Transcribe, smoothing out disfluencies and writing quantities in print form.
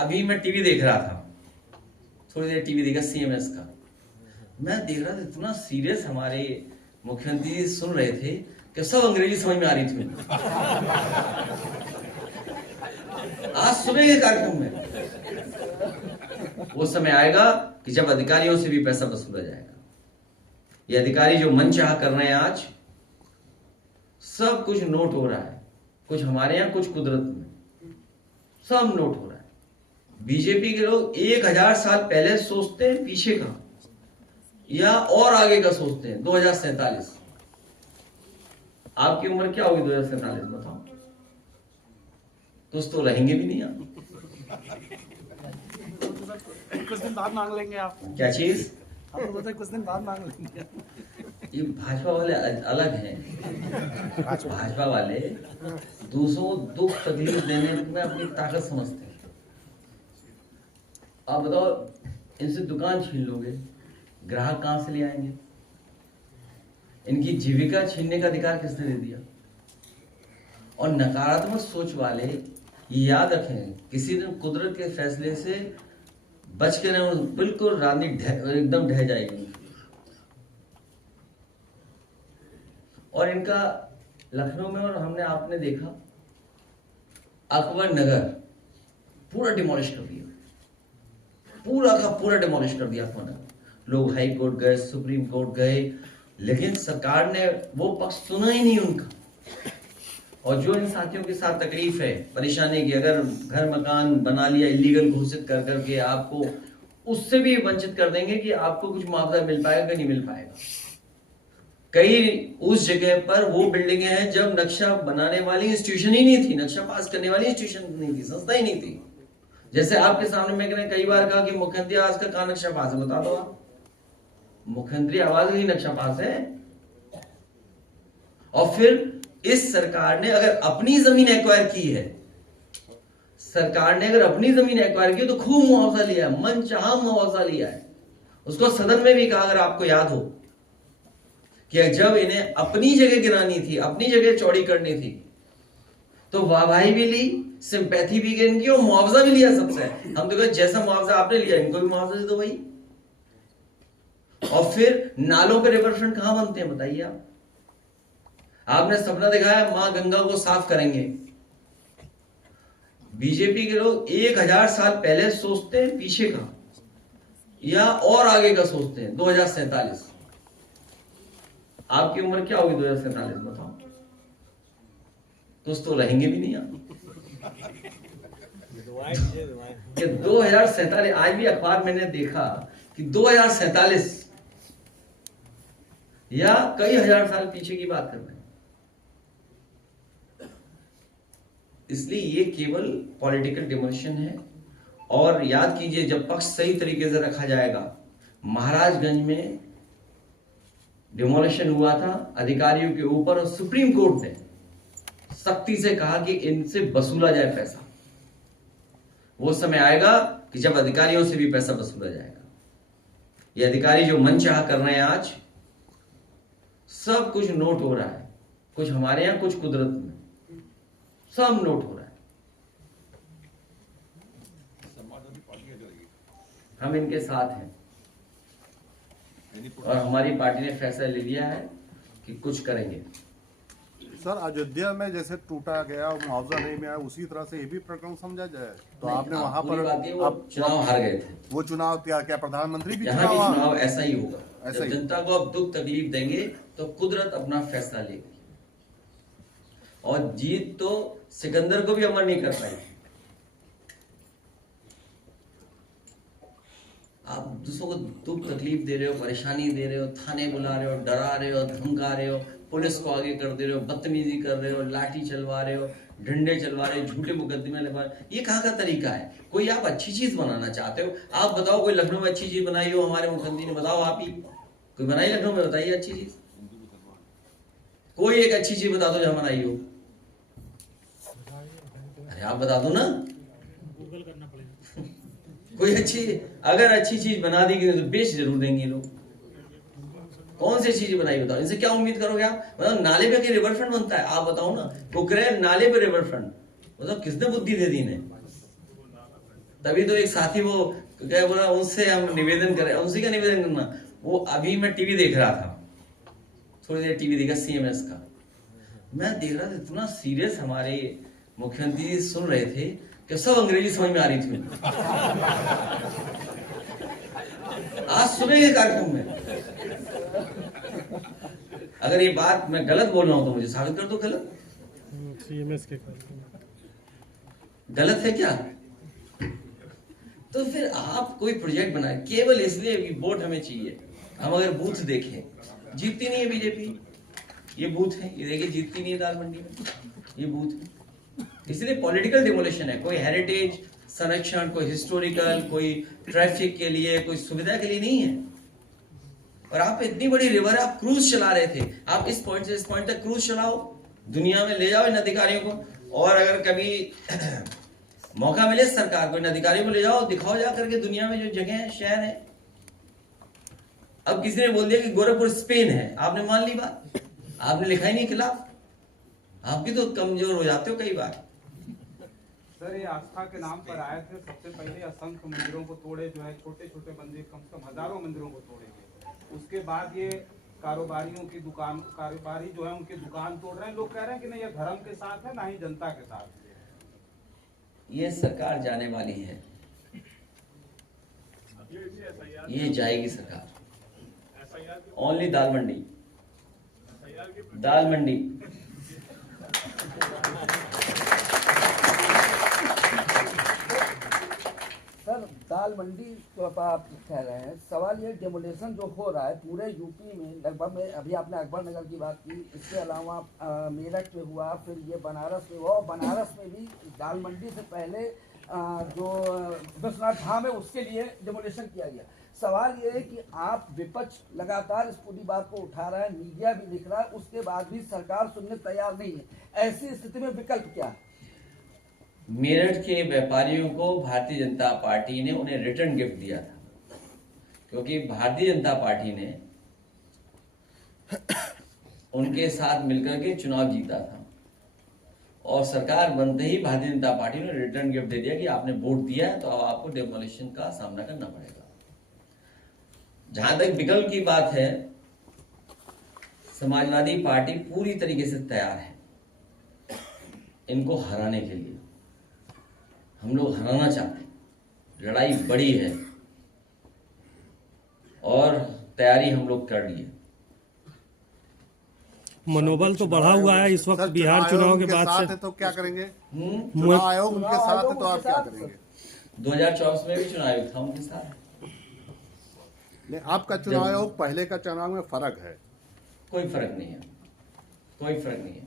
अभी मैं टीवी देख रहा था, थोड़ी देर टीवी देखा सीएमएस का। मैं देख रहा था इतना सीरियस हमारे मुख्यमंत्री जी सुन रहे थे कि सब अंग्रेजी समझ में आ रही थी मुझे। आज सुबह के कार्यक्रम में वो समय आएगा कि जब अधिकारियों से भी पैसा वसूला जाएगा। ये अधिकारी जो मनचाहा कर रहे हैं आज, सब कुछ नोट हो रहा है, कुछ हमारे यहां कुछ कुदरत में, सब नोट हो रहा है। बीजेपी के लोग 1000 साल पहले सोचते हैं पीछे का या और आगे का सोचते हैं। 2047 आपकी उम्र क्या होगी 2047 बताओ? तो रहेंगे भी नहीं आप। कुछ दिन बाद मांग लेंगे आप। क्या चीज? आप तो बताए कुछ दिन बाद मांग लेंगे। ये भाजपा वाले अलग हैं। भाजपा वाले दूसरों को दुख तकलीफ देने में अपनी ताकत समझते हैं। आप बताओ, इनसे दुकान छीन लोगे, ग्राहक कहां से ले आएंगे? इनकी जीविका छीनने का अधिकार किसने दे दिया? और नकारात्मक सोच वाले ये याद रखें, किसी दिन कुदरत के फैसले से बच के रहे, बिल्कुल राजनीति एकदम ढह जाएगी। और इनका लखनऊ में, और हमने आपने देखा अकबर नगर पूरा डिमोलिश कर दिया, पूरा का पूरा डिमोलिश कर दिया अकबर नगर। लोग हाई कोर्ट गए, सुप्रीम कोर्ट गए, लेकिन सरकार ने वो पक्ष सुना ही नहीं उनका। और जो इन साथियों के साथ तकलीफ है, परेशानी की, अगर घर मकान बना लिया इलीगल घोषित कर करके, आपको उससे भी वंचित कर देंगे कि आपको कुछ मुआवजा मिल पाएगा कि नहीं मिल पाएगा। कई उस जगह पर वो बिल्डिंगें हैं जब नक्शा बनाने वाली इंस्टीट्यूशन ही नहीं थी, नक्शा पास करने वाली इंस्टीट्यूशन नहीं थी, संस्था ही नहीं थी। जैसे आपके सामने मैंने कई बार कहा कि मुख्यमंत्री आवास का कहां नक्शा पास है, बता दो आप। मुख्यमंत्री आवास ही नक्शा पास है। और फिर इस सरकार ने अगर अपनी जमीन एक्वायर की है, सरकार ने अगर अपनी जमीन एक्वायर की तो खूब मुआवजा लिया है, मनचाहा मुआवजा लिया है। उसको सदन में भी कहा, अगर आपको याद हो, कि जब इन्हें अपनी जगह गिरानी थी, अपनी जगह चौड़ी करनी थी, तो वाहवाही भी ली, सिंपैथी भी गेन की और मुआवजा भी लिया सबसे। हम तो कहते जैसा मुआवजा आपने लिया इनको भी मुआवजा दे दो भाई। और फिर नालों पे रिवरफ्रंट कहां बनते हैं बताइए आप? आपने सपना दिखाया मां गंगा को साफ करेंगे। बीजेपी के लोग 1000 साल पहले सोचते हैं पीछे का या और आगे का सोचते हैं। 2047 आपकी उम्र क्या होगी 2047 बताओ? तो रहेंगे भी नहीं आप। 2047 आज भी अखबार मैंने देखा कि 2047 या कई हजार साल पीछे की बात कर रहे हैं। इसलिए ये केवल पॉलिटिकल डिमोलिशन है। और याद कीजिए, जब पक्ष सही तरीके से रखा जाएगा, महाराजगंज में डिमोलिशन हुआ था अधिकारियों के ऊपर और सुप्रीम कोर्ट ने सख्ती से कहा कि इनसे वसूला जाए पैसा। वो समय आएगा कि जब अधिकारियों से भी पैसा वसूला जाएगा। ये अधिकारी जो मनचाहा कर रहे हैं आज, सब कुछ नोट हो रहा है, कुछ हमारे यहां कुछ कुदरत में, सब नोट हो रहा है। हम इनके साथ हैं और हमारी पार्टी ने फैसला ले लिया है कि कुछ करेंगे। सर, अयोध्या में जैसे टूटा गया और मुआवजा नहीं मिला, उसी तरह से ये भी प्रकरण समझा जाए तो आपने वहां पर आप चुनाव हार गए थे। वो चुनाव क्या प्रधानमंत्री भी यहाँ भी चुनाव ऐसा ही होगा। ऐसा जब जनता को अब दुख तकलीफ देंगे तो कुदरत अपना फैसला लेगी। और जीत तो सिकंदर को भी अमर नहीं कर पाई। आप दूसरों को दुख तकलीफ दे रहे हो, परेशानी दे रहे हो, थाने बुला रहे हो, डरा रहे हो, धमका रहे हो, पुलिस को आगे कर दे रहे हो, बदतमीजी कर रहे हो, लाठी चलवा रहे हो, डंडे चलवा रहे हो, झूठे मुकदमे लगा रहे हो। ये कहाँ का तरीका है? कोई आप अच्छी चीज बनाना चाहते हो, आप बताओ कोई लखनऊ में अच्छी चीज बनाई हो हमारे मुख्यमंत्री ने, बताओ आप ही कोई बनाई लखनऊ में, बताइए अच्छी चीज। कोई एक अच्छी चीज बता दो जो बनाई हो। अरे आप बता दो ना, गूगल करना पड़ेगा। कोई अच्छी, अगर अच्छी चीज बना दी गई तो बेच जरूर देंगे लोग। कौन सी चीज बनाई बताओ, इनसे क्या उम्मीद करोगे आप? मतलब नाले पे के रिवर फ्रंट बनता है, आप बताओ ना। पोखरे नाले पे रिवर फ्रंट, मतलब किसने बुद्धि दे दी इन्हें? तभी तो एक साथी वो क्या बोला, उनसे हम निवेदन करें, उनसे क्या निवेदन करना। वो अभी मैं टीवी देख रहा था, थोड़ी देर टीवी देखा CMS का, मैं देख रहा था इतना सीरियस हमारे मुख्यमंत्री जी सुन रहे थे कि सब अंग्रेजी समझ में आ रही थी उनको। आज सुबह के कार्यक्रम में, अगर ये बात मैं गलत बोल रहा हूं तो मुझे साबित कर दो गलत। CMS के कार्यक्रम गलत है क्या? तो फिर आप कोई प्रोजेक्ट बनाए केवल इसलिए कि वोट हमें चाहिए। हम अगर बूथ देखें, जीतती नहीं है बीजेपी, ये बूथ है, ये देखिए जीतती नहीं है दाल मंडी में, ये बूथ है। इसलिए पॉलिटिकल डिमोलिशन है, कोई हेरिटेज संरक्षण, कोई हिस्टोरिकल, कोई ट्रैफिक के लिए, कोई सुविधा के लिए नहीं है। और आप इतनी बड़ी रिवर है, आप क्रूज चला रहे थे, आप इस पॉइंट से इस पॉइंट तक क्रूज चलाओ, दुनिया में ले जाओ इन अधिकारियों को। और अगर कभी मौका मिले सरकार को, इन अधिकारियों को ले जाओ, दिखाओ जा करके दुनिया में जो जगह है, शहर है। अब किसी ने बोल दिया कि गोरखपुर स्पेन है, आपने मान ली बात, आपने लिखा ही नहीं खिलाफ। आप भी तो कमजोर हो जाते हो कई बार। सर, ये आस्था के नाम पर आए थे, सबसे पहले असंख्य मंदिरों को तोड़े, जो है छोटे छोटे मंदिर, कम से कम हजारों मंदिरों को तोड़ेंगे। उसके बाद ये कारोबारियों की दुकान, कारोबारी जो है उनकी दुकान तोड़ रहे हैं। लोग कह रहे हैं कि नहीं, ये धर्म के साथ है, ना ही जनता के साथ है। ये सरकार जाने वाली है, ये जाएगी सरकार। ओनली दाल मंडी, दाल मंडी। सर, दाल मंडी तो आप कह रहे हैं, सवाल ये डेमोलेशन जो हो रहा है पूरे यूपी में लगभग में, अभी आपने अकबर नगर की बात की, इसके अलावा मेरठ में हुआ, फिर ये बनारस में हुआ, और बनारस में भी दाल मंडी से पहले जो विश्वनाथ धाम है उसके लिए डेमोलेशन किया गया। सवाल ये है कि आप विपक्ष लगातार इस पूरी बात को उठा रहा है, मीडिया भी लिख रहा है, उसके बाद भी सरकार सुनने तैयार नहीं है। ऐसी स्थिति में विकल्प क्या है? मेरठ के व्यापारियों को भारतीय जनता पार्टी ने उन्हें रिटर्न गिफ्ट दिया था, क्योंकि भारतीय जनता पार्टी ने उनके साथ मिलकर के चुनाव जीता था, और सरकार बनते ही भारतीय जनता पार्टी ने रिटर्न गिफ्ट दे दिया कि आपने वोट दिया है तो अब आपको डेमोलिशन का सामना करना पड़ेगा। जहां तक विकल्प की बात है, समाजवादी पार्टी पूरी तरीके से तैयार है इनको हराने के लिए। हम लोग हराना चाहते हैं, लड़ाई बड़ी है और तैयारी हम लोग कर लिए। मनोबल तो बढ़ा हुआ है इस वक्त सर, बिहार चुनाव के बाद साथ से। है तो क्या करेंगे? चुनाव आयोग उनके साथ है तो आप क्या करेंगे? 2024 में भी चुनाव आयोग था उनके साथ। नहीं, आपका चुनाव आयोग पहले का चुनाव में फर्क है। कोई फर्क नहीं है, कोई फर्क नहीं है।